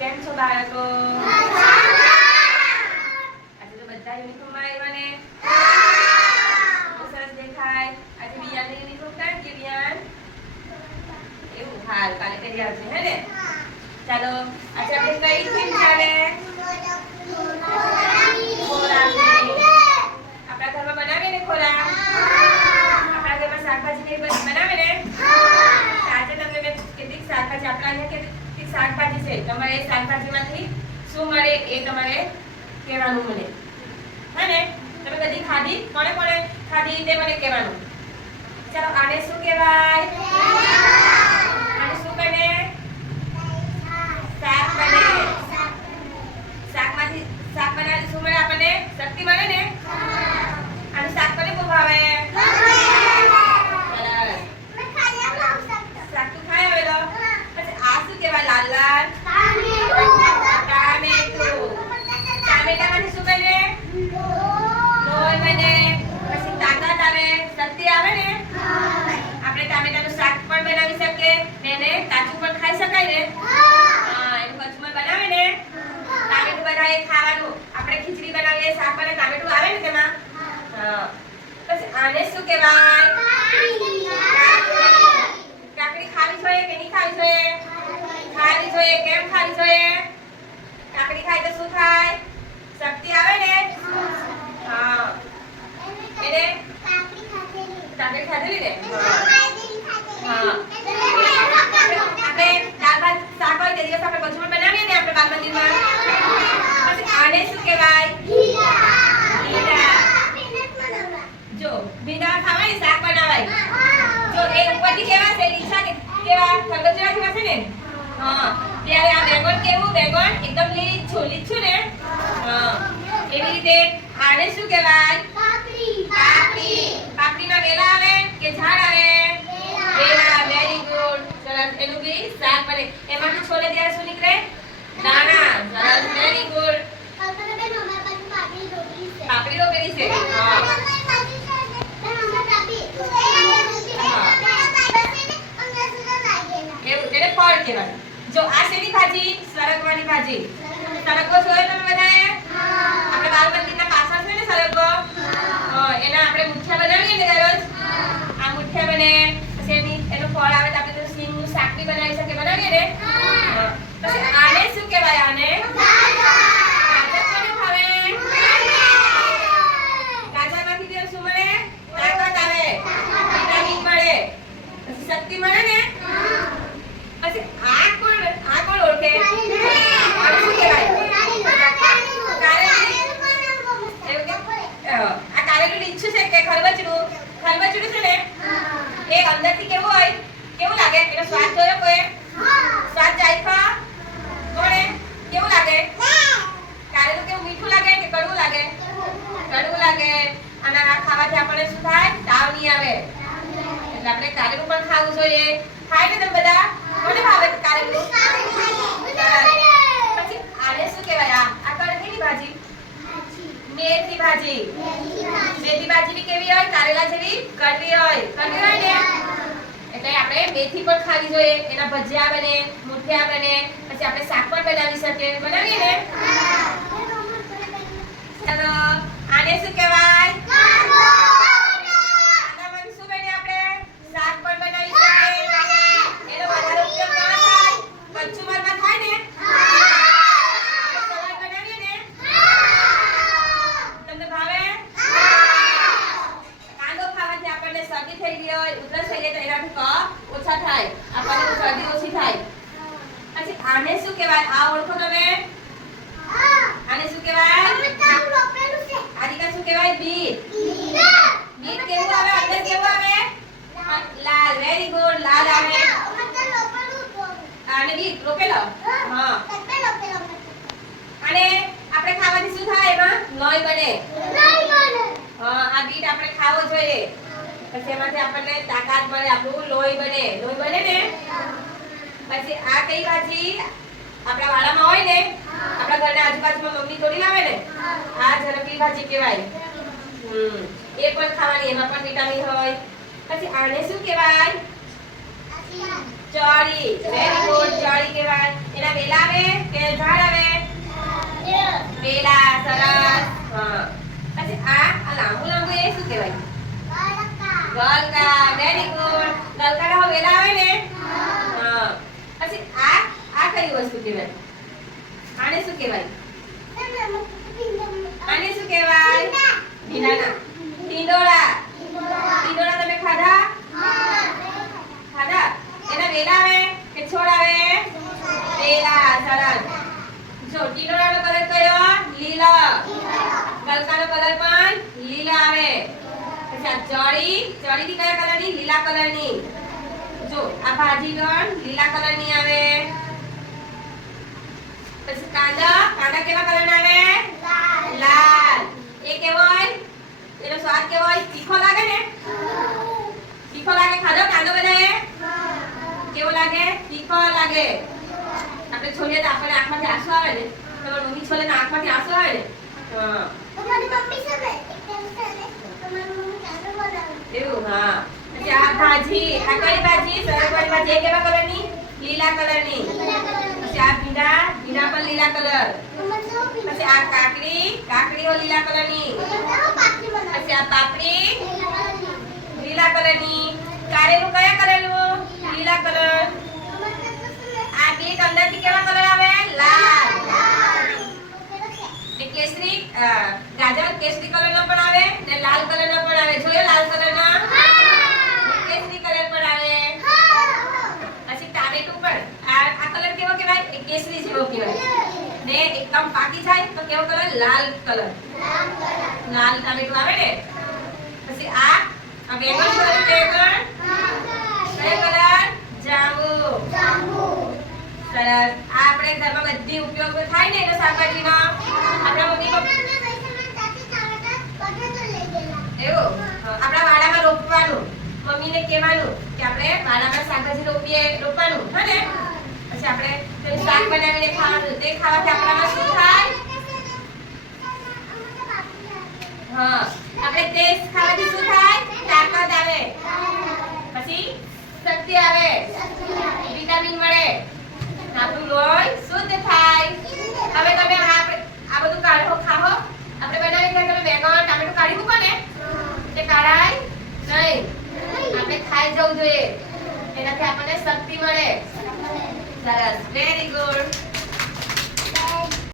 કેમ છો બાળકો? આજે તો બધા યુનિફોર્મમાં આવ્યા ને? સરસ દેખાય. આજે બિયાની યુનિફોર્મ કાઢ કે બિયાન એવું, હાલ, કાલે કરી આવજે, હે ને? ચાલો, આજે આપણે કઈ થીમ ચાલે. આપણા ઘરમાં બનાવે ને ખોરાક? આપણા ઘરમાં શાકભાજી ને બનાવે ને? આજે તમને મેં કેટલીક શાકભાજી આપણા અહીંયા કેટલીક શાકભાજી છે. તમારે એ શાકભાજીમાંથી શું મળે એ તમારે કહેવાનું મને હે ને? તમે બધી ખાધી? કોણે કોણે ખાધી તે મને કહેવાનું. ચાલો આને શું કહેવાય આને શું બને શાક બને શાકમાંથી શાક બનાવવાથી શું મળે આપણને શક્તિ મળે ને આનું શાક કોને બહુ ભાવે સરસ. શાક તો ખાઈ આવેલો પછી આ શું કહેવાય લાલ લાલ ટામેટું ટામેટામાંથી શું બને લોહી બને પછી તાકાત આવે શક્તિ આવે ને આપણે ટામેટાનું શાક પણ બનાવી શકીએ ને એને કાચું પણ ખાઈ શકાય ને હા એનું કચુંબર બનાવે ને ટામેટું બનાવીએ ખાવાનું આપણે ખીચડી બનાવીએ શાક બને ટામેટું આવે ને તેમાં હા પછી આને શું કહેવાય? કાકડી ખાવી જોઈએ કે નહીં ખાવી જોઈએ? ખાવી જોઈએ, કેમ ખાવી જોઈએ? કાકડી ખાય તો શું થાય શક્તિ આવે ને? હા. એને? કાકડી ખાધેલી. ને? હા આપણે દાળ ભાત શાક હોય તે દિવસ આપણે કચુંબર બનાવીએ ને આપણે બાલ મંદિરમાં પછી આને શું કહેવાય ભીંડા જો ભીંડા ખાવાય શાક બનાવાય જો એ ઉપરથી કેવા છે લીસા કે કેવા ખરબચડા કેવા છે ને હા ત્યારે આ બેંગણ કેવું બેંગણ એકદમ લીછું લીછું ને હા એવી રીતે આને શું કહેવાય? પાપડી. પાપડીમાં વેલા આવે કે ઝાડ આવે? વેલા. વેરી ગુડ સરસ એનું બી શાક બને. એમાંથી છોલે ત્યારે શું નીકળે? દાણા. સરસ વેરી ગુડ પાપડી રોપેલી છે. હા. ફળ કહેવાય. જો આ શેની ભાજી? સરગવાની ભાજી. સરગવો જોયો તમે બધાએ આપણે બાલ મંદિરના પાછળ છે ને સરગવો હા, એના આપણે મુઠિયા બનાવીએ ને દરરોજ આ મુઠિયા બને પછી એની એનું ફળ આવે તો આપણે તો સિંગનું શાક બી બનાવી શકીએ બનાવીએ ને હા. પછી આને શું કહેવાય આને ગાજર કોને ભાવે ગાજરમાંથી બી શું મળે તાકાત આવે વિટામિન મળે પછી શક્તિ મળે ને પછી આ કોણ આ કોણ ઓળખે આને શું કહેવાય એવું કે અ, આ કારેલું લીચું છે કે ખરબચડું ખરબચડું છે ને એ અંદરથી કેવું હોય? કેવું લાગે? એનો સ્વાદ જોયો કોઈ? સ્વાદ જાયફા? કોણે? કેવું લાગે? કારેલું કેવું મીઠું લાગે કે કડવું લાગે? કડવું લાગે. અને આ ખાવાથી આપણને શું થાય? તાવ નહીં આવે. એટલે આપણે કારેલું પણ ખાવું જોઈએ. ખાય ને તમે બધા? કોને ભાવે કારેલું? પછી આને શું કહેવાય આ આ કડકીની ભાજી. મેથી ભાજી. મેથી ભાજી. બી કેવી હોય? કારેલા જેવી કડવી હોય ને એટલે આપણે મેથી પણ ખાવી જોઈએ એના ભજીયા બને મુઠિયા બને પછી આપણે શાક પણ બનાવી શકીએ. બનાવીએ ને આને શું કહેવાય આનામાંથી શું બને આપણે શાક પણ બનાવી શકીએ એનો વધારે ઉપયોગ ના થાય કચુંબરમાં થાય ને સલાડ બનાવીએ ને તમને ભાવે કાંદો ખાવાથી આપણને શરદી થઈ ગઈ ઉધરસ થઈ જાય તો એનાથી કફ ઓછા થાય. આપણને શરદી ઓછી થાય. પછી આને શું કહેવાય? આ ઓળખો તમે. આને શું કહેવાય? આદિકા શું કહેવાય? બીટ બીટ કેવું આવે? અંદર કેવું આવે? લાલ. વેરી ગુડ લાલ આવે. આને બીટ રોપેલો? હા. અને આપણે ખાવાથી શું થાય એમાં? લોહી બને. હા આ બીટ આપણે ખાવો જોઈએ. પછી એમાંથી આપણને તાકાત મળે આપણું લોહી બને. લોહી બને ને? પછી આ કઈ ભાજી આપણા વાડામાં હોય ને? આપણા ઘરના આજુબાજુમાં મમ્મી તોડી લાવે ને? આ ઝડપી ભાજી કહેવાય. હમ. એ પણ ખાવાની એમાં પણ વિટામિન હોય. પછી આને શું કહેવાય? ચડી વેરી ગુડ ચોળી કહેવાય. એના વેલા આવે? કે ઝાડ આવે? વેલા. સરસ. હા. પછી આ આ લાંબુ લાંબુ ગલકા વેરી ગુડ ગલકા વેલા આવે ને? હા. પછી આ આ કઈ વસ્તુ કહેવાય? આને શું કહેવાય? આને શું કહેવાય? ભીંડાના. ટીંડોળા ટીંડોળા તમે ખાધા? ખાધા? એના વેલા આવે કે છોડ આવે? વેલા સરસ જો ટીંડોળાનો કલર કયો? લીલો. ગલકાનો કલર પણ લીલા આવે. પછી આ ચડી ચડીથી કયા કલરની? લીલા કલરની. જો, આ ભાજી પણ લીલા કલરની આવે. પછી કાંદા કાંદા કેવા કલરના આવે? લાલ. એ કેવો હોય એનો સ્વાદ કેવો હોય તીખો લાગે ને? તીખો લાગે. ખાધો? કાંદો બધાએ કેવો લાગે? તીખો લાગે. આપણે છોલીએ તો આપણને આંખમાંથી આંસુ આવે ને. તમારી મમ્મી છોલે તો આંખમાંથી આંસુ આવે ને? હા એવું હા આ ભાજી આ કઈ ભાજી સરગવાની ભાજી કેવા કલરની? લીલા કલરની. પછી આ ભીંડા ભીંડા પણ લીલા કલર. પછી આ કાકડી કાકડીઓ લીલા કલરની. પછી આ પાપડી લીલા કલરની. કારેલું કયા કરેલું લીલા કલર. આ બીટ અંદરથી કેવા કલર આવે? લાલ. કેસરી ગાજર કેસરી કલરનો પણ આવે ને લાલ કલરનો પણ આવે જોયો લાલ કલરનો કેસરી કલર પણ આવે પછી ટામેટું પણ આ આ કલર કેવો કહેવાય એ કેસરી જેવો કહેવાય ને પાકી જાય તો કેવો કલર લાલ કલર લાલ ટામેટું આવે ને? પછી આ આ બેગન કલર બેગન કયો કલર જાંબુ. સરસ. આ આપણે ઘરમાં બધી ઉપયોગ થાય ને એનો શાકભાજીનો? આપણા મમ્મી એવું? આપણા વાડામાં રોપવાનું. મમ્મીને કહેવાનું કે આપણે વાડામાં શાકભાજી રોપીએ, રોપવાનું. હે ને? પછી આપણે શાક બનાવીને શું થાય? હવે તમે આ બધું કાઢો, ખાઓ. આપણે બનાવી તમે બેગન ટામેટું કાઢી મૂકો ને. તે કાઢાય નહીં. આપણે ખાઈ જવું જોઈએ. એનાથી આપણને શક્તિ મળે. સરસ વેરી ગુડ